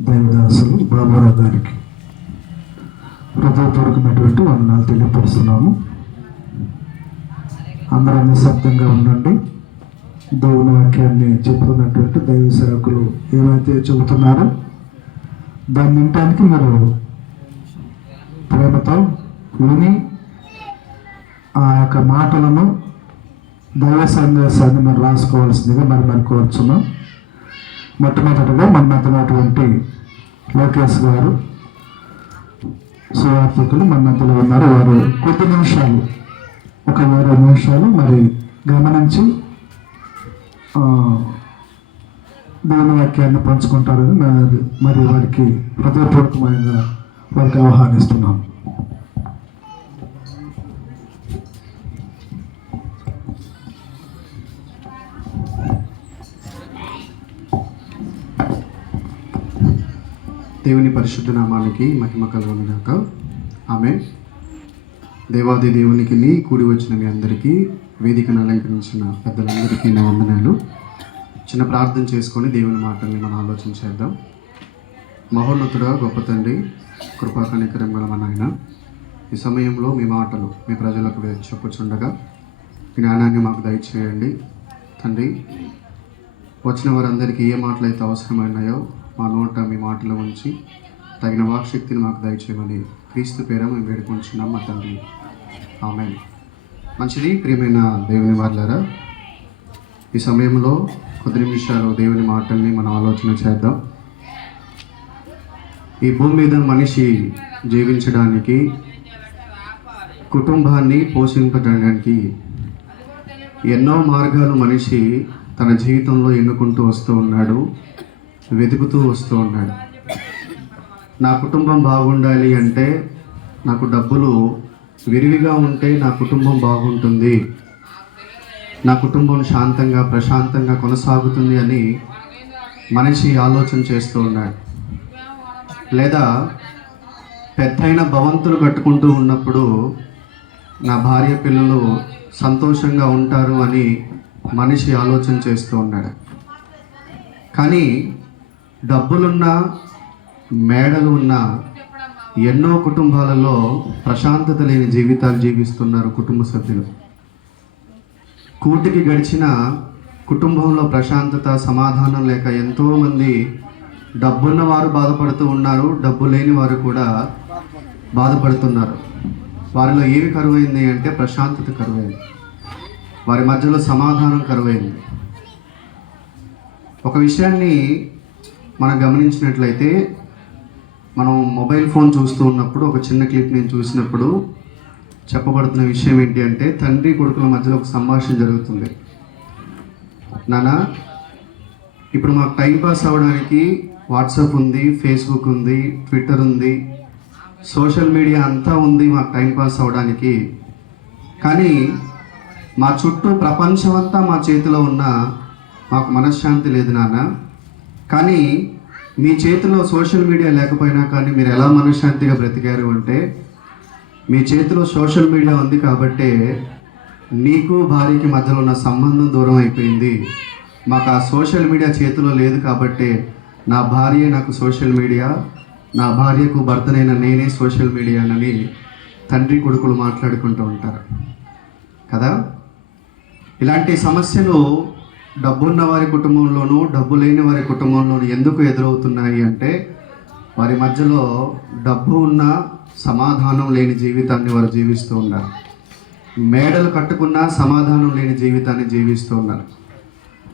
దేవదాసులు బాబురావు గారికి. హృదయపూర్వకమైనటువంటి వందనాలు తెలియపరుస్తున్నాము. అందరూ నిశ్శబ్దంగా ఉండండి. దేవుని వాక్యాన్ని చెప్తున్నటువంటి దైవ సేవకులు ఏమైతే చెబుతున్నారో దాన్ని వినటానికి మీరు ప్రేమతో విని ఆ యొక్క మాటలను దైవ సందేశాన్ని మరి రాసుకోవాల్సిందిగా మరి మరి కోరుచున్నాం. మొట్టమొదటిగా మన మధ్యనటువంటి లోకేష్ గారు సువార్థకులు మన మధ్యలో ఉన్నారు. వారు కొద్ది నిమిషాలు ఒక ఇరవై నిమిషాలు మరి గమనించి దేవుని వాక్యాన్ని పంచుకుంటారని మరి వారికి హృదయపూర్వకమైన వారికి ఆహ్వానిస్తున్నాను. దేవుని పరిశుద్ధ నామానికి మహిమ కలవనుగాక ఆమె దేవాది దేవునికి నీ కూడి వచ్చిన మీ అందరికీ వేదికను అలంకరించిన పెద్దలందరికీ నా వందనాలు. చిన్న ప్రార్థన చేసుకొని దేవుని మాటల్ని మనం ఆలోచన చేద్దాం. మహోన్నతుడా గొప్ప తండ్రి కృపా కనికరం గల మన ఆయన ఈ సమయంలో మీ మాటలు మీ ప్రజలకు చెప్పుచుండగా జ్ఞానాన్ని మాకు దయచేయండి. తండ్రి వచ్చిన వారందరికీ ఏ మాటలు అయితే అవసరమైనాయో మా నోట మీ మాటలో ఉంచి తగిన వాక్శక్తిని మాకు దయచేయమని క్రీస్తు పేర మేము వేడుకుంటున్నాం మా తండ్రి. ఆమె మంచిది ప్రియమైన దేవుని వాళ్ళారా ఈ సమయంలో కొద్ది నిమిషాలు దేవుని మాటల్ని మనం ఆలోచన చేద్దాం. ఈ భూమి మీద మనిషి జీవించడానికి కుటుంబాన్ని పోషింపడానికి ఎన్నో మార్గాలు మనిషి తన జీవితంలో ఎన్నుకుంటూ వస్తూ ఉన్నాడు. వెతుకుతూ వస్తూ ఉన్నాడు. నా కుటుంబం బాగుండాలి అంటే నాకు డబ్బులు విరివిగా ఉంటే నా కుటుంబం బాగుంటుంది. నా కుటుంబం శాంతంగా ప్రశాంతంగా కొనసాగుతుంది అని మనిషి ఆలోచన చేస్తూ ఉన్నాడు. లేదా పెద్దయిన భవంతులు కట్టుకుంటూ ఉన్నప్పుడు నా భార్య పిల్లలు సంతోషంగా ఉంటారు అని మనిషి ఆలోచన చేస్తూ ఉన్నాడు. కానీ డబ్బులున్న మేడలు ఉన్న ఎన్నో కుటుంబాలలో ప్రశాంతత లేని జీవితాలు జీవిస్తున్నారు కుటుంబ సభ్యులు. కూటికి గడిచిన కుటుంబంలో ప్రశాంతత సమాధానం లేక ఎంతోమంది డబ్బున్న వారు బాధపడుతూ ఉన్నారు డబ్బు లేని వారు కూడా బాధపడుతున్నారు. వారిలో ఏమి కరువైంది అంటే ప్రశాంతత కరువైంది. వారి మధ్యలో సమాధానం కరువైంది. ఒక విషయాన్ని మనం గమనించినట్లయితే మనం మొబైల్ ఫోన్ చూస్తూ ఉన్నప్పుడు ఒక చిన్న క్లిప్ నేను చూసినప్పుడు చెప్పబడుతున్న విషయం ఏంటి అంటే తండ్రి కొడుకుల మధ్యలో ఒక సంభాషణ జరుగుతుంది. నాన్న ఇప్పుడు మాకు టైం పాస్ అవ్వడానికి వాట్సాప్ ఉంది ఫేస్బుక్ ఉంది ట్విట్టర్ ఉంది సోషల్ మీడియా అంతా ఉంది మాకు టైం పాస్ అవ్వడానికి. కానీ మా చుట్టూ ప్రపంచం అంతా మా చేతిలో ఉన్న మాకు మనశ్శాంతి లేదు నాన్న. కానీ మీ చేతిలో సోషల్ మీడియా లేకపోయినా కానీ మీరు ఎలా మనశ్శాంతిగా బ్రతికారు అంటే మీ చేతిలో సోషల్ మీడియా ఉంది కాబట్టే నీకు భార్యకి మధ్యలో ఉన్న సంబంధం దూరం అయిపోయింది. మాకు ఆ సోషల్ మీడియా చేతిలో లేదు కాబట్టే నా భార్య నాకు సోషల్ మీడియా నా భార్యకు భర్తనైన నేనే సోషల్ మీడియానని తండ్రి కొడుకులు మాట్లాడుకుంటూ ఉంటారు. కదా? ఇలాంటి సమస్యలు డబ్బున్న వారి కుటుంబంలోనూ డబ్బు లేని వారి కుటుంబంలోనూ ఎందుకు ఎదురవుతున్నాయి అంటే వారి మధ్యలో డబ్బు ఉన్న సమాధానం లేని జీవితాన్ని వారు జీవిస్తూ ఉన్నారు. మేడలు కట్టుకున్న సమాధానం లేని జీవితాన్ని జీవిస్తూ ఉన్నారు.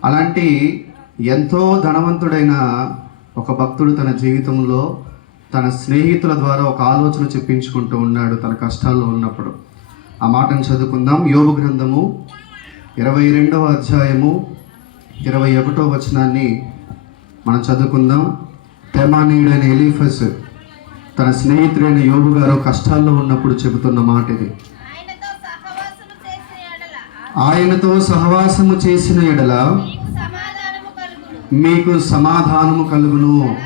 అలాంటి ఎంతో ధనవంతుడైన ఒక భక్తుడు తన జీవితంలో తన స్నేహితుల ద్వారా ఒక ఆలోచన చెప్పించుకుంటూ ఉన్నాడు తన కష్టాల్లో ఉన్నప్పుడు. ఆ మాటను చదువుకుందాం. యోగ గ్రంథము ఇరవై రెండవ అధ్యాయము ఇరవై ఒకటో వచనాన్ని మనం చదువుకుందాం. తెమానీయుడైన ఎలీఫస్ తన స్నేహితుడైన యోగు గారు కష్టాల్లో ఉన్నప్పుడు చెబుతున్న మాట ఇది. ఆయనతో సహవాసము చేసిన ఎడల. మీకు సమాధానము కలుగును.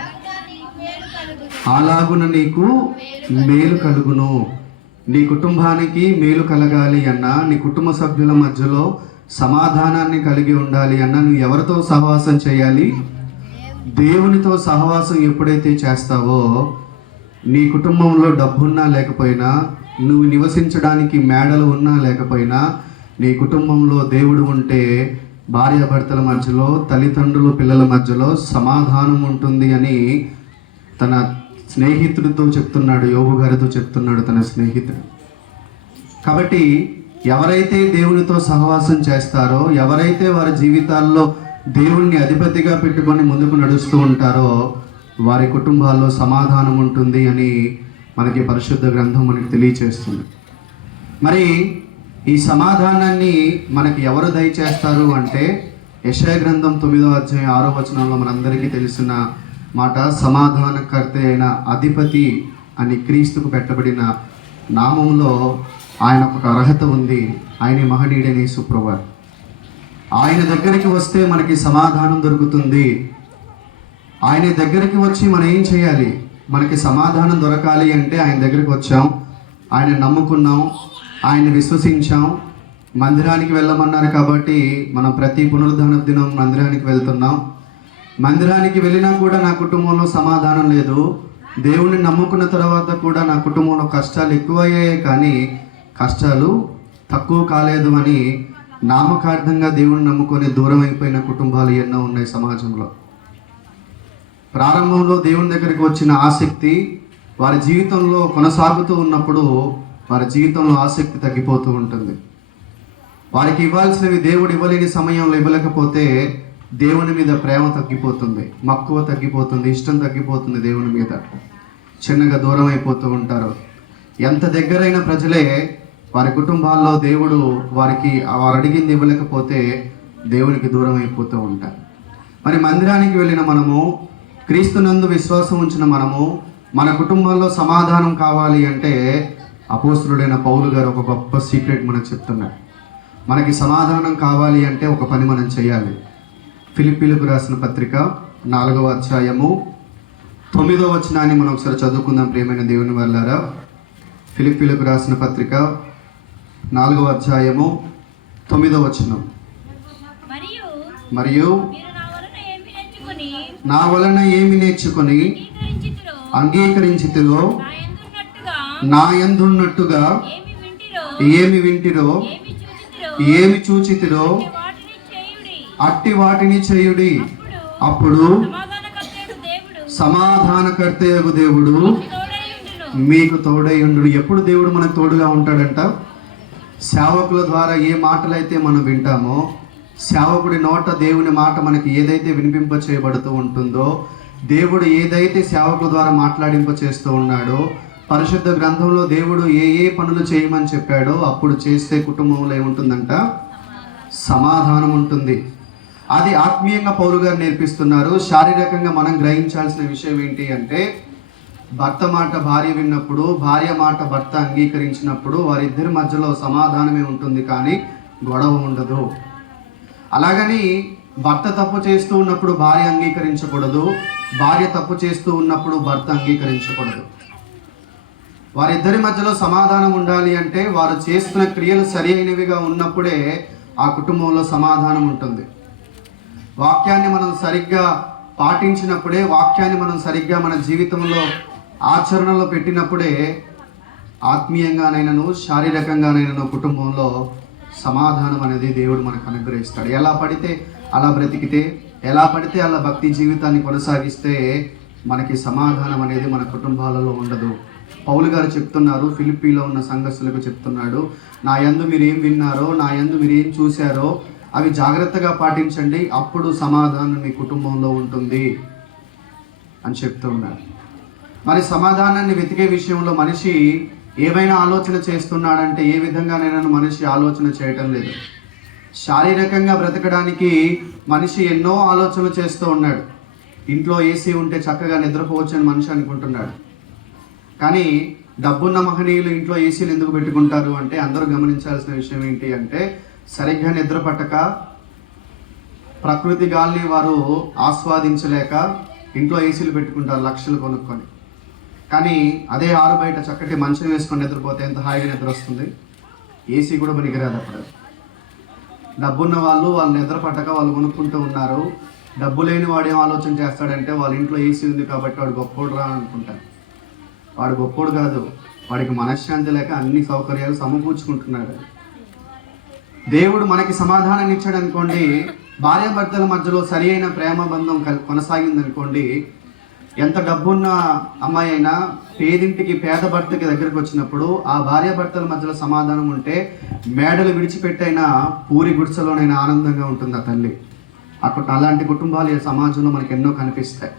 అలాగున నీకు మేలు కలుగును. నీ కుటుంబానికి మేలు కలగాలి అన్నా నీ కుటుంబ సభ్యుల మధ్యలో సమాధానాన్ని కలిగి ఉండాలి అన్నా నువ్వు ఎవరితో సహవాసం చేయాలి? దేవునితో సహవాసం ఎప్పుడైతే చేస్తావో నీ కుటుంబంలో డబ్బున్నా లేకపోయినా నువ్వు నివసించడానికి మేడలు ఉన్నా లేకపోయినా నీ కుటుంబంలో దేవుడు ఉంటే భార్యాభర్తల మధ్యలో తల్లిదండ్రులు పిల్లల మధ్యలో సమాధానం ఉంటుంది అని తన స్నేహితుడితో చెప్తున్నాడు యోగు గారితో చెప్తున్నాడు తన స్నేహితుడు. కాబట్టి ఎవరైతే దేవునితో సహవాసం చేస్తారో ఎవరైతే వారి జీవితాల్లో దేవుణ్ణి అధిపతిగా పెట్టుకొని ముందుకు నడుస్తూ ఉంటారో వారి కుటుంబాల్లో సమాధానం ఉంటుంది అని మనకి పరిశుద్ధ గ్రంథం మనకి తెలియచేస్తుంది. మరి ఈ సమాధానాన్ని మనకి ఎవరు దయచేస్తారు అంటే యశయ గ్రంథం తొమ్మిదో అధ్యాయం ఆరో వచనంలో మనందరికీ తెలిసిన మాట సమాధానకర్త అయిన అధిపతి అని క్రీస్తుకు పెట్టబడిన నామంలో ఆయన ఒక అర్హత ఉంది. ఆయన మహనీయుడని సుప్రభ ఆయన దగ్గరికి వస్తే మనకి సమాధానం దొరుకుతుంది. ఆయన దగ్గరికి వచ్చి మనం ఏం చేయాలి? మనకి సమాధానం దొరకాలి అంటే ఆయన దగ్గరికి వచ్చాం. ఆయన నమ్ముకున్నాం. ఆయన విశ్వసించాం. మందిరానికి వెళ్ళమన్నారు కాబట్టి మనం ప్రతి పునరుద్ధరణ దినం మందిరానికి వెళ్తున్నాం. మందిరానికి వెళ్ళినా కూడా నా కుటుంబంలో సమాధానం లేదు. దేవుణ్ణి నమ్ముకున్న తర్వాత కూడా నా కుటుంబంలో కష్టాలు ఎక్కువయ్యాయి కానీ కష్టాలు తక్కువ కాలేదు అని నామకార్థంగా దేవుణ్ణి నమ్ముకొని దూరం అయిపోయిన కుటుంబాలు ఎన్నో ఉన్నాయి సమాజంలో. ప్రారంభంలో దేవుని దగ్గరికి వచ్చిన ఆసక్తి వారి జీవితంలో కొనసాగుతూ ఉన్నప్పుడు వారి జీవితంలో ఆసక్తి తగ్గిపోతూ ఉంటుంది. వారికి ఇవ్వాల్సినవి దేవుడు ఇవ్వలేని సమయంలో ఇవ్వలేకపోతే దేవుని మీద ప్రేమ తగ్గిపోతుంది మక్కువ తగ్గిపోతుంది ఇష్టం తగ్గిపోతుంది దేవుని మీద. చిన్నగా దూరం అయిపోతూ ఉంటారు. ఎంత దగ్గరైన ప్రజలే వారి కుటుంబాల్లో దేవుడు వారికి వారు అడిగింది ఇవ్వలేకపోతే దేవునికి దూరం అయిపోతూ ఉంటారు. మరి మందిరానికి వెళ్ళిన మనము క్రీస్తునందు విశ్వాసం ఉంచిన మనము మన కుటుంబంలో సమాధానం కావాలి అంటే అపోస్తుడైన పౌలు గారు ఒక గొప్ప సీక్రెట్ మనకు చెప్తున్నారు. మనకి సమాధానం కావాలి అంటే ఒక పని మనం చేయాలి. ఫిలిపీలకు రాసిన పత్రిక నాలుగవ అధ్యాయము తొమ్మిదవ వచనాన్ని మనం ఒకసారి చదువుకుందాం ప్రియమైన దేవుని వల్లారా. ఫిలిపీలకు రాసిన పత్రిక నాలుగవ అధ్యాయము తొమ్మిదవ వచనం. మరియు మరియు మీరు నా వలన ఏమి నేర్చుకుని అంగీకరించితిరో నా ఎందున్నట్టుగా ఏమి వింటిరో ఏమి చూచితిరో అట్టి వాటిని చేయుడి. అప్పుడు సమాధానకర్తయగు దేవుడు మీకు తోడైయుండు ఎప్పుడు దేవుడు మనకు తోడుగా ఉంటాడంట? సేవకుల ద్వారా ఏ మాటలైతే మనం వింటామో సేవకుడి నోట దేవుని మాట మనకి ఏదైతే వినిపింప చేయబడుతూ ఉంటుందో దేవుడు ఏదైతే సేవకుల ద్వారా మాట్లాడింప చేస్తూ ఉన్నాడో పరిశుద్ధ గ్రంథంలో దేవుడు ఏ ఏ పనులు చేయమని చెప్పాడో అప్పుడు చేసే కుటుంబంలో ఏముంటుందంట? సమాధానం ఉంటుంది. అది ఆత్మీయంగా పౌలు గారు నేర్పిస్తున్నారు. శారీరకంగా మనం గ్రహించాల్సిన విషయం ఏంటి అంటే భర్త మాట భార్య విన్నప్పుడు భార్య మాట భర్త అంగీకరించినప్పుడు వారిద్దరి మధ్యలో సమాధానమే ఉంటుంది కానీ గొడవ ఉండదు. అలాగని భర్త తప్పు చేస్తూ ఉన్నప్పుడు భార్య అంగీకరించకూడదు భార్య తప్పు చేస్తూ ఉన్నప్పుడు భర్త అంగీకరించకూడదు. వారిద్దరి మధ్యలో సమాధానం ఉండాలి అంటే వారు చేస్తున్న క్రియలు సరి అయినవిగా ఉన్నప్పుడే ఆ కుటుంబంలో సమాధానం ఉంటుంది. వాక్యాన్ని మనం సరిగ్గా పాటించినప్పుడే వాక్యాన్ని మనం సరిగ్గా మన జీవితంలో ఆచరణలో పెట్టినప్పుడే ఆత్మీయంగానైనాను శారీరకంగానైనాను కుటుంబంలో సమాధానం అనేది దేవుడు మనకు అనుగ్రహిస్తాడు. ఎలా పడితే అలా బ్రతికితే ఎలా పడితే అలా భక్తి జీవితాన్ని కొనసాగిస్తే మనకి సమాధానం అనేది మన కుటుంబాలలో ఉండదు. పౌలు గారు చెప్తున్నారు ఫిలిప్పీలో ఉన్న సంఘస్థులకు చెప్తున్నాడు నా యందు మీరు ఏం విన్నారో నా యందు మీరు ఏం చూశారో అవి జాగ్రత్తగా పాటించండి అప్పుడు సమాధానం మీ కుటుంబంలో ఉంటుంది అని చెప్తూ ఉన్నారు. మరి సమాధానాన్ని వెతికే విషయంలో మనిషి ఏమైనా ఆలోచన చేస్తున్నాడంటే ఏ విధంగానైనా మనిషి ఆలోచన చేయటం లేదు. శారీరకంగా బ్రతకడానికి మనిషి ఎన్నో ఆలోచనలు చేస్తూ ఉన్నాడు. ఇంట్లో ఏసీ ఉంటే చక్కగా నిద్రపోవచ్చు అని మనిషి అనుకుంటున్నాడు. కానీ డబ్బున్న మహనీయులు ఇంట్లో ఏసీలు ఎందుకు పెట్టుకుంటారు అంటే అందరూ గమనించాల్సిన విషయం ఏంటి అంటే సరిగ్గా నిద్ర పట్టక ప్రకృతి గాలిని వారు ఆస్వాదించలేక ఇంట్లో ఏసీలు పెట్టుకుంటారు లక్షలు కొనుక్కొని. కానీ అదే ఆరు బయట చక్కటి మంచం వేసుకొని నిద్రపోతే ఎంత హాయిగా నిద్ర వస్తుంది? ఏసీ కూడా మనకిరాదు అప్పుడు డబ్బున్న వాళ్ళు వాళ్ళు నిద్ర పట్టక వాళ్ళు కొనుక్కుంటూ ఉన్నారు. డబ్బు లేని వాడు ఏం ఆలోచన చేస్తాడంటే వాళ్ళ ఇంట్లో ఏసీ ఉంది కాబట్టి వాడు గొప్పోడు రా అనుకుంటాడు వాడు గొప్పోడు కాదు. వాడికి మనశ్శాంతి లేక అన్ని సౌకర్యాలు సమకూర్చుకుంటున్నాడు. దేవుడు మనకి సమాధానాన్ని ఇచ్చాడు అనుకోండి భార్యాభర్తల మధ్యలో సరి అయిన ప్రేమ బంధం కొనసాగిందనుకోండి ఎంత డబ్బున్న అమ్మాయి అయినా పేదింటికి పేద భర్తకి దగ్గరికి వచ్చినప్పుడు ఆ భార్యాభర్తల మధ్యలో సమాధానం ఉంటే మేడలు విడిచిపెట్టైనా పూరి గుడిసెలోనైనా ఆనందంగా ఉంటుంది ఆ తల్లి. అక్కడ అలాంటి కుటుంబాలు ఈ సమాజంలో మనకు ఎన్నో కనిపిస్తాయి.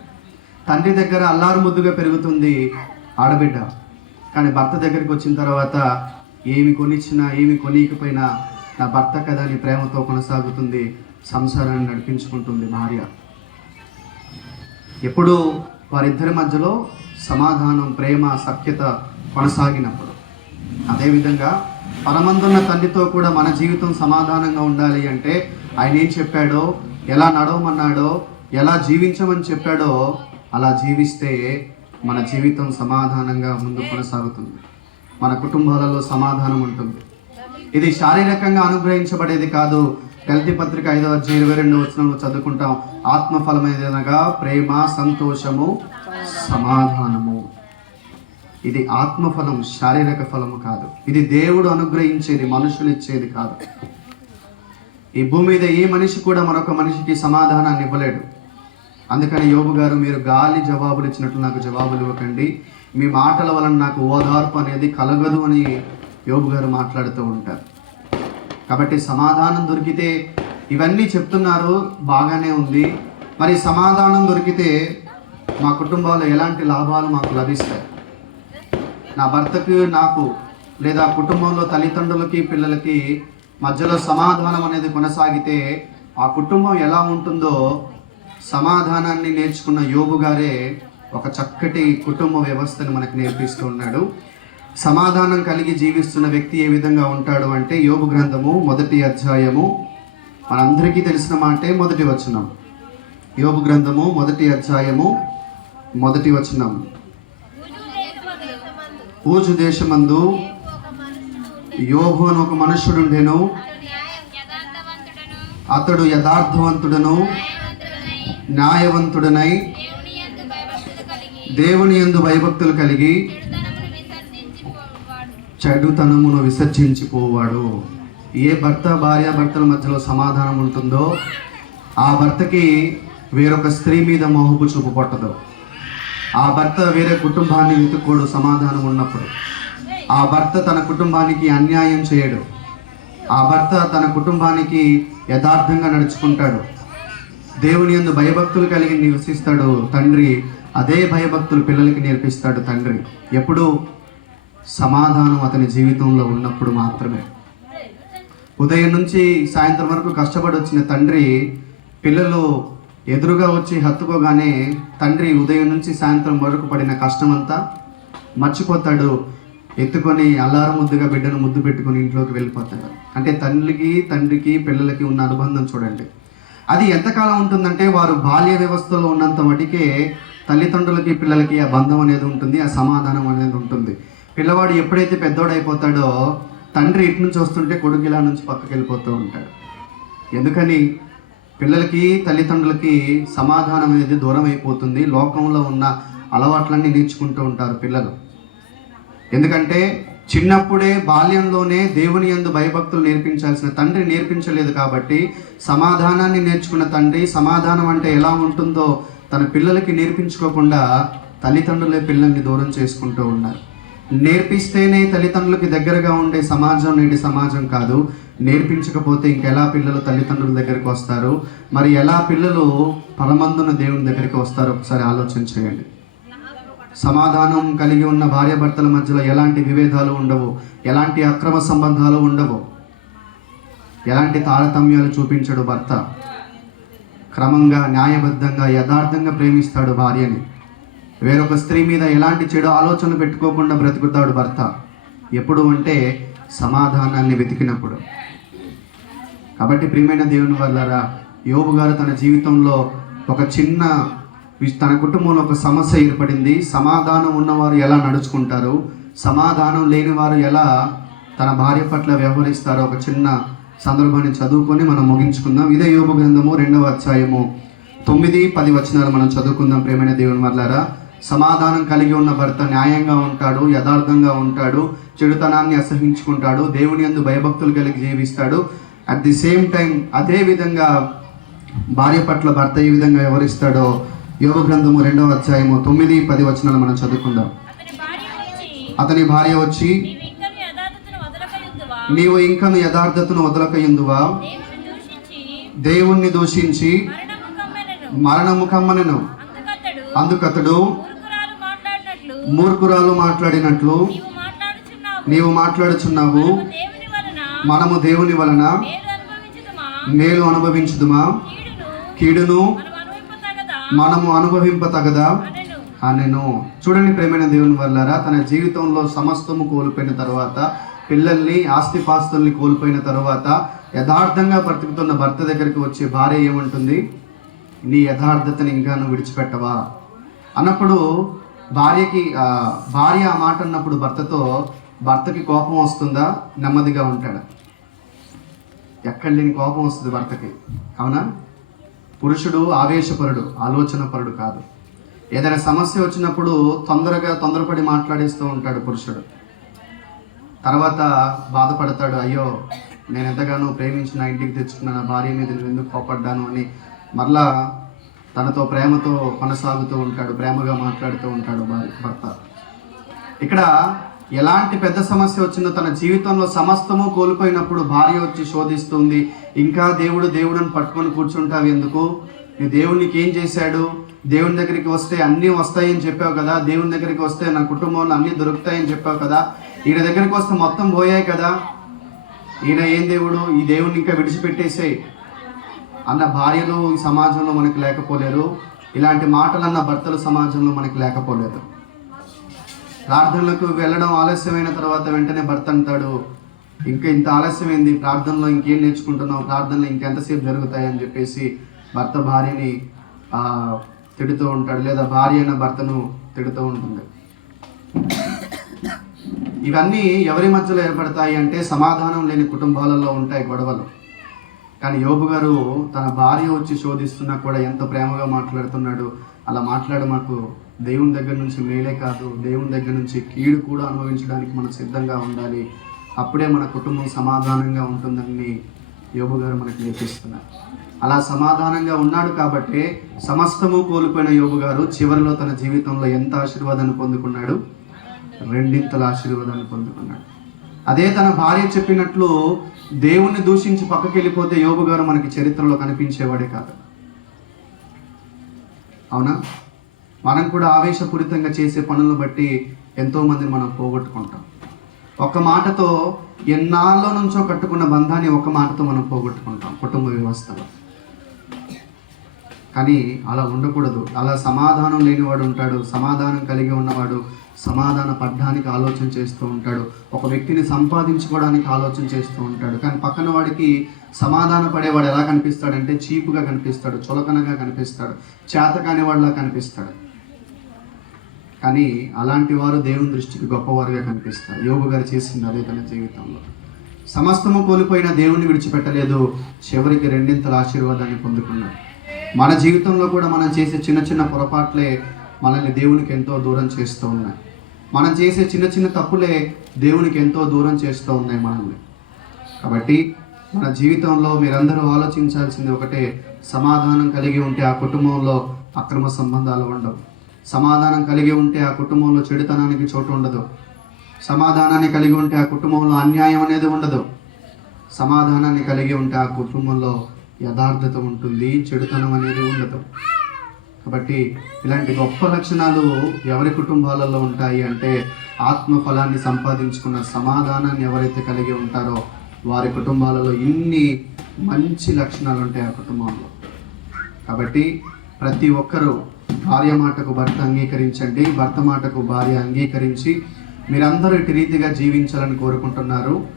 తండ్రి దగ్గర అల్లారు ముద్దుగా పెరుగుతుంది ఆడబిడ్డ. కానీ భర్త దగ్గరికి వచ్చిన తర్వాత ఏమి కొనిచ్చినా ఏమి కొనియకపోయినా నా భర్త కదా అని ప్రేమతో కొనసాగుతుంది సంసారాన్ని నడిపించుకుంటుంది భార్య. ఎప్పుడు వారిద్దరి మధ్యలో సమాధానం ప్రేమ సఖ్యత కొనసాగినప్పుడు. అదేవిధంగా పరమందున్న తండ్రితో కూడా మన జీవితం సమాధానంగా ఉండాలి అంటే ఆయన ఏం చెప్పాడో ఎలా నడవమన్నాడో ఎలా జీవించమని చెప్పాడో అలా జీవిస్తే మన జీవితం సమాధానంగా ముందు కొనసాగుతుంది. మన కుటుంబాలలో సమాధానం ఉంటుంది. ఇది శారీరకంగా అనుగ్రహించబడేది కాదు గల్తీ పత్రిక ఐదవ అధ్యాయం ఇరవై రెండు వచనంలో చదువుకుంటాం. ఆత్మఫలమైనగా ప్రేమ సంతోషము సమాధానము. ఇది ఆత్మఫలం శారీరక ఫలము కాదు. ఇది దేవుడు అనుగ్రహించేది మనుషులు ఇచ్చేది కాదు. ఈ భూమి మీద ఏ మనిషి కూడా మరొక మనిషికి సమాధానాన్ని ఇవ్వలేడు. అందుకని యోగు గారు మీరు గాలి జవాబులు ఇచ్చినట్లు నాకు జవాబులు ఇవ్వకండి. మీ మాటల వలన నాకు ఓదార్పు అనేది కలగదు అని యోగు గారు మాట్లాడుతూ ఉంటారు. కాబట్టి సమాధానం దొరికితే ఇవన్నీ చెప్తున్నారు బాగానే ఉంది. మరి సమాధానం దొరికితే మా కుటుంబాల్లో ఎలాంటి లాభాలు మాకు లభిస్తాయి? నా భర్తకు నాకు లేదా కుటుంబంలో తల్లిదండ్రులకి పిల్లలకి మధ్యలో సమాధానం అనేది కొనసాగితే ఆ కుటుంబం ఎలా ఉంటుందో సమాధానాన్ని నేర్చుకున్న యోగు గారే ఒక చక్కటి కుటుంబ వ్యవస్థను మనకు నేర్పిస్తూ ఉన్నాడు. సమాధానం కలిగి జీవిస్తున్న వ్యక్తి ఏ విధంగా ఉంటాడు అంటే యోగు గ్రంథము మొదటి అధ్యాయము. మనందరికీ తెలిసిన మాటే మొదటి వచనం. యోగు గ్రంథము మొదటి అధ్యాయము మొదటి వచనం. ఊజు దేశమందు యోగు అని ఒక మనుషుడుండెను అతడు యథార్థవంతుడను న్యాయవంతుడనై దేవుని యందు భయభక్తులు కలిగి చెడుతనమును విసర్జించిపోవాడు. ఏ భర్త భార్య భర్తల మధ్యలో సమాధానం ఉంటుందో ఆ భర్తకి వేరొక స్త్రీ మీద మోహపు చూపు పట్టదు. ఆ భర్త వేరే కుటుంబాన్ని వెతుక్కోడు సమాధానం ఉన్నప్పుడు. ఆ భర్త తన కుటుంబానికి అన్యాయం చేయడు. ఆ భర్త తన కుటుంబానికి యథార్థంగా నడుచుకుంటాడు. దేవుని యందు భయభక్తులు కలిగి నివసిస్తాడు తండ్రి. అదే భయభక్తులు పిల్లలకి నేర్పిస్తాడు తండ్రి. ఎప్పుడు సమాధానం అతని జీవితంలో ఉన్నప్పుడు మాత్రమే. ఉదయం నుంచి సాయంత్రం వరకు కష్టపడి వచ్చిన తండ్రి పిల్లలు ఎదురుగా వచ్చి హత్తుకోగానే తండ్రి ఉదయం నుంచి సాయంత్రం వరకు పడిన కష్టమంతా మర్చిపోతాడు. ఎత్తుకొని అల్లారం ముద్దుగా బిడ్డను ముద్దు పెట్టుకొని ఇంట్లోకి వెళ్ళిపోతాడు. అంటే తండ్రికి తండ్రికి పిల్లలకి ఉన్న అనుబంధం చూడండి. అది ఎంతకాలం ఉంటుందంటే వారు బాల్య వ్యవస్థలో ఉన్నంత మటుకే తల్లిదండ్రులకి పిల్లలకి ఆ బంధం అనేది ఉంటుంది ఆ సమాధానం అనేది ఉంటుంది. పిల్లవాడు ఎప్పుడైతే పెద్దోడైపోతాడో తండ్రి ఇటు నుంచి వస్తుంటే కొడుకు ఇలా నుంచి పక్కకి వెళ్ళిపోతూ ఉంటాడు. ఎందుకని? పిల్లలకి తల్లిదండ్రులకి సమాధానం అనేది దూరం అయిపోతుంది. లోకంలో ఉన్న అలవాట్లన్నీ నేర్చుకుంటూ ఉంటారు పిల్లలు. ఎందుకంటే చిన్నప్పుడే బాల్యంలోనే దేవుని యందు భయభక్తులు నేర్పించాల్సిన తండ్రి నేర్పించలేదు కాబట్టి సమాధానాన్ని నేర్చుకున్న తండ్రి సమాధానం అంటే ఎలా ఉంటుందో తన పిల్లలకి నేర్పించుకోకుండా తల్లిదండ్రులే పిల్లల్ని దూరం చేసుకుంటూ ఉన్నారు. నేర్పిస్తేనే తల్లిదండ్రులకి దగ్గరగా ఉండే సమాజం నేటి సమాజం కాదు. నేర్పించకపోతే ఇంకెలా పిల్లలు తల్లిదండ్రుల దగ్గరికి వస్తారు? మరి ఎలా పిల్లలు పరమందున దేవుని దగ్గరికి వస్తారు ఒకసారి ఆలోచన చేయండి. సమాధానం కలిగి ఉన్న భార్యాభర్తల మధ్యలో ఎలాంటి విభేదాలు ఉండవు? ఎలాంటి అక్రమ సంబంధాలు ఉండవు? ఎలాంటి తారతమ్యాలు చూపించడు భర్త? క్రమంగా న్యాయబద్ధంగా యథార్థంగా ప్రేమిస్తాడు భార్యని. వేరొక స్త్రీ మీద ఎలాంటి చెడు ఆలోచనలు పెట్టుకోకుండా బ్రతుకుతాడు భర్త? ఎప్పుడు అంటే సమాధానాన్ని వెతికినప్పుడు. కాబట్టి ప్రియమైన దేవుని వల్లరా యోబు గారు తన జీవితంలో ఒక చిన్న తన కుటుంబంలో ఒక సమస్య ఏర్పడింది. సమాధానం ఉన్నవారు ఎలా నడుచుకుంటారు? సమాధానం లేని వారు ఎలా తన భార్య పట్ల వ్యవహరిస్తారో ఒక చిన్న సందర్భాన్ని చదువుకొని మనం ముగించుకుందాం. ఇదే యోగ గ్రంథము రెండవ అధ్యాయము తొమ్మిది పది వచనాలు మనం చదువుకుందాం ప్రేమైన దేవుని వల్లారా. సమాధానం కలిగి ఉన్న భర్త న్యాయంగా ఉంటాడు యథార్థంగా ఉంటాడు చెడుతనాన్ని అసహించుకుంటాడు దేవుని యందు భయభక్తులు కలిగి జీవిస్తాడు. అట్ ది సేమ్ టైం అదే విధంగా భార్య పట్ల భర్త ఏ విధంగా వ్యవహరిస్తాడో యోగ గ్రంథము రెండవ అధ్యాయము తొమ్మిది పది వచనాలు మనం చదువుకుందాం. అతని భార్య వచ్చి వదలకయుందువా? నీవు ఇంకను యథార్థతను వదలక ఎందువా దేవుని దూషించి దేవుణ్ణి దూషించి మరణము కమ్మెనను మరణము కమ్మనెను అందుకతడు అందుకతడు మూర్ఖురాలు మాట్లాడినట్లు నీవు మాట్లాడుచున్నావు. నీవు మాట్లాడుచున్నావు. మనము దేవుని వలన. మేలు అనుభవించుదుమా? కీడును. మనము అనుభవింపతగదా? అనెను. అనెను. చూడండి ప్రేమైన దేవుని వల్లారా తన జీవితంలో సమస్తము కోల్పోయిన తర్వాత పిల్లల్ని ఆస్తిపాస్తుల్ని కోల్పోయిన తర్వాత యథార్థంగా బ్రతుకుతున్న భర్త దగ్గరికి వచ్చే భార్య ఏమంటుంది? నీ యథార్థతని ఇంకా నువ్వు విడిచిపెట్టవా? అన్నప్పుడు భార్యకి భార్య ఆ మాట అన్నప్పుడు భర్తతో భర్తకి కోపం వస్తుందా? నెమ్మదిగా ఉంటాడా. ఎక్కడ లేని కోపం వస్తుంది భర్తకి. అవునా? పురుషుడు ఆవేశపరుడు ఆలోచనపరుడు కాదు. ఏదైనా సమస్య వచ్చినప్పుడు తొందరగా తొందరపడి మాట్లాడేస్తూ ఉంటాడు పురుషుడు. తర్వాత బాధపడతాడు అయ్యో నేను ఎంతగానో ప్రేమించిన ఇంటికి తెచ్చుకున్న నా భార్య మీద నేను ఎందుకు కోపడ్డాను అని మరలా తనతో ప్రేమతో కొనసాగుతూ ఉంటాడు ప్రేమగా మాట్లాడుతూ ఉంటాడు భార్య భర్త. ఇక్కడ ఎలాంటి పెద్ద సమస్య వచ్చిందో తన జీవితంలో సమస్తము కోల్పోయినప్పుడు భార్య వచ్చి శోధిస్తుంది ఇంకా దేవుడు దేవుడని పట్టుకొని కూర్చుంటావు ఎందుకు? నీ దేవుడు ఏం చేశాడు? దేవుని దగ్గరికి వస్తే అన్నీ వస్తాయని చెప్పావు కదా దేవుని దగ్గరికి వస్తే నా కుటుంబంలో అన్నీ దొరుకుతాయని చెప్పావు కదా ఈయన దగ్గరికి వస్తే మొత్తం పోయాయి కదా. ఈయన ఏం దేవుడు? ఈ దేవుడిని ఇంకా విడిచిపెట్టేసే అన్న భార్యలు ఈ సమాజంలో మనకు లేకపోలేరు. ఇలాంటి మాటలు అన్న భర్తలు సమాజంలో మనకు లేకపోలేరు. ప్రార్థనలకు వెళ్ళడం ఆలస్యమైన తర్వాత వెంటనే భర్త అంటాడు ఇంకా ఇంత ఆలస్యమైంది ప్రార్థనలో ఇంకేం నేర్చుకుంటున్నావు? ప్రార్థనలు ఇంకెంతసేపు జరుగుతాయని చెప్పేసి భర్త భార్యని తిడుతూ ఉంటాడు లేదా భార్య అయిన భర్తను తిడుతూ ఉంటుంది. ఇవన్నీ ఎవరి మధ్యలో ఏర్పడతాయి అంటే సమాధానం లేని కుటుంబాలలో ఉంటాయి గొడవలు. కానీ యోబు గారు తన భార్య వచ్చి శోధిస్తున్నా కూడా ఎంత ప్రేమగా మాట్లాడుతున్నాడు అలా మాట్లాడ మాకు దేవుని దగ్గర నుంచి మేలే కాదు. దేవుని దగ్గర నుంచి కీడు కూడా అనుభవించడానికి మనం సిద్ధంగా ఉండాలి. అప్పుడే మన కుటుంబం సమాధానంగా ఉంటుందని యోబు గారు మనకు నేర్పిస్తున్నారు. అలా సమాధానంగా ఉన్నాడు కాబట్టి సమస్తము కోల్పోయిన యోబు గారు చివరిలో తన జీవితంలో ఎంత ఆశీర్వాదాన్ని పొందుకున్నాడు? రెండింతల ఆశీర్వాదాన్ని పొందుకున్నాడు. అదే తన భార్య చెప్పినట్లు దేవుణ్ణి దూషించి పక్కకి వెళ్ళిపోతే యోబు గారు మనకి చరిత్రలో కనిపించేవాడే కాదు. అవునా? మనం కూడా ఆవేశపూరితంగా చేసే పనులను బట్టి ఎంతోమందిని మనం పోగొట్టుకుంటాం. ఒక మాటతో ఎన్నాళ్ళ నుంచో కట్టుకున్న బంధాన్ని ఒక మాటతో మనం పోగొట్టుకుంటాం కుటుంబ వ్యవస్థలో. కానీ అలా ఉండకూడదు. అలా సమాధానం లేనివాడు ఉంటాడు సమాధానం కలిగి ఉన్నవాడు సమాధాన పడ్డానికి ఆలోచన చేస్తూ ఉంటాడు. ఒక వ్యక్తిని సంపాదించుకోవడానికి ఆలోచన చేస్తూ ఉంటాడు. కానీ పక్కన వాడికి సమాధాన పడేవాడు ఎలా కనిపిస్తాడంటే చీపుగా కనిపిస్తాడు చులకనగా కనిపిస్తాడు చేత కానివాడిలా కనిపిస్తాడు. కానీ అలాంటి వారు దేవుని దృష్టికి గొప్పవారుగా కనిపిస్తారు. యోగు గారు చేసింది అదే తన జీవితంలో. సమస్తము కోల్పోయిన దేవుని విడిచిపెట్టలేదు. చివరికి రెండింతల ఆశీర్వాదాన్ని పొందుకున్నాడు. మన జీవితంలో కూడా మనం చేసే చిన్న చిన్న పొరపాట్లే మనల్ని దేవునికి ఎంతో దూరం చేస్తూ ఉన్నాయి. మనం చేసే చిన్న చిన్న తప్పులే దేవునికి ఎంతో దూరం చేస్తూ ఉన్నాయి మనల్ని. కాబట్టి మన జీవితంలో మీరందరూ ఆలోచించాల్సింది ఒకటే సమాధానం కలిగి ఉంటే ఆ కుటుంబంలో అక్రమ సంబంధాలు ఉండవు. సమాధానం కలిగి ఉంటే ఆ కుటుంబంలో చెడుతనానికి చోటు ఉండదు. సమాధానాన్ని కలిగి ఉంటే ఆ కుటుంబంలో అన్యాయం అనేది ఉండదు. సమాధానాన్ని కలిగి ఉంటే ఆ కుటుంబంలో యథార్థత ఉంటుంది చెడుతనం అనేది ఉండదు. కాబట్టి ఇలాంటి గొప్ప లక్షణాలు ఎవరి కుటుంబాలలో ఉంటాయి అంటే ఆత్మఫలాన్ని సంపాదించుకున్న సమాధానాన్ని ఎవరైతే కలిగి ఉంటారో వారి కుటుంబాలలో ఇన్ని మంచి లక్షణాలు ఉంటాయి ఆ కుటుంబంలో. కాబట్టి ప్రతి ఒక్కరూ భార్య మాటకు భర్త అంగీకరించండి భర్త మాటకు భార్య అంగీకరించి మీరందరూ ఇటు రీతిగా జీవించాలని కోరుకుంటున్నారు.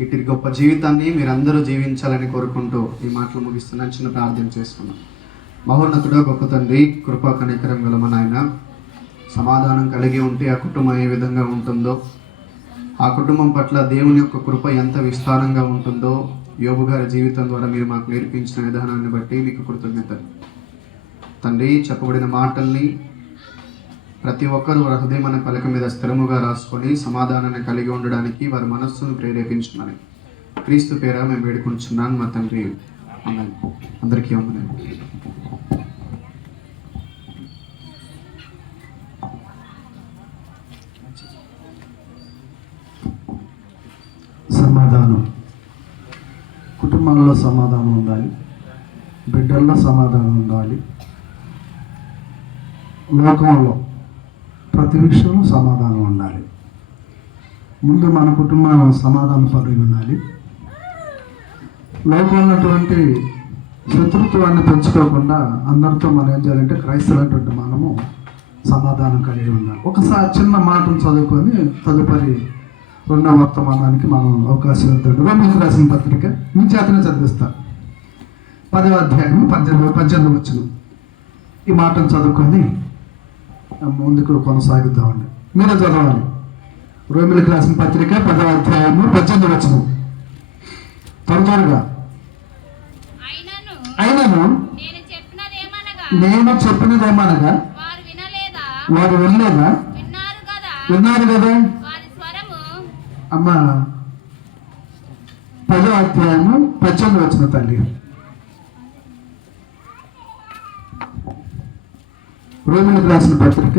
ఇటు గొప్ప జీవితాన్ని మీరందరూ జీవించాలని కోరుకుంటూ ఈ మాటలు ముగిస్తున్నాను. చిన్న ప్రార్థన చేసుకున్నాను మహోన్నతుడో గొప్ప తండ్రి కృపా కనికరం గల మా నాయన సమాధానం కలిగి ఉంటే ఆ కుటుంబం ఏ విధంగా ఉంటుందో ఆ కుటుంబం పట్ల దేవుని యొక్క కృప ఎంత విస్తారంగా ఉంటుందో యోబు గారి జీవితం ద్వారా మీరు మాకు నేర్పించిన విధానాన్ని బట్టి మీకు కృతజ్ఞతలు. తండ్రి చెప్పబడిన మాటల్ని ప్రతి ఒక్కరూ వారి హృదయం అనే పలక మీద స్థిరముగా రాసుకొని సమాధానాన్ని కలిగి ఉండడానికి వారి మనస్సును ప్రేరేపించమని క్రీస్తు పేర మేము వేడుకుంటున్నాను మా తండ్రి. అందరికీ అమ్మనే సమాధానం? కుటుంబంలో సమాధానం ఉండాలి. బిడ్డల్లో సమాధానం ఉండాలి. లోకంలో ప్రతి విషయంలో సమాధానం ఉండాలి. ముందు మన కుటుంబం సమాధాన పరుగు ఉండాలి. లోకంలో ఉన్నటువంటి శత్రుత్వాన్ని పెంచుకోకుండా అందరితో మనం ఏం చేయాలంటే క్రైస్తవులటువంటి మనము సమాధానం కలిగి ఉండాలి. ఒకసారి చిన్న మాటను చదువుకొని తదుపరి రెండవ వర్తమానానికి మనం అవకాశం ఇద్దాం. రోమిలకు రాసిన పత్రిక మీ చేతనే చదివిస్తా. పదవ అధ్యాయం పద్దెనిమిది పద్దెనిమిది వచ్చిన ఈ మాటను చదువుకొని ముందుకు కొనసాగిద్దామండి. మీరే చదవాలి. రోమిలకు రాసిన పత్రిక పదవ అధ్యాయము పద్దెనిమిది వచ్చిన త్వర త్వరగా. అయినను నేను చెప్పినదేమనగా నేను చెప్పినది ఏమనగా వారు వినలేదా? విన్నారు కదా? అమ్మ పదో అధ్యాయము పద్దెనిమిది వచ్చిన తల్లి రోమిలకు రాసిన పత్రిక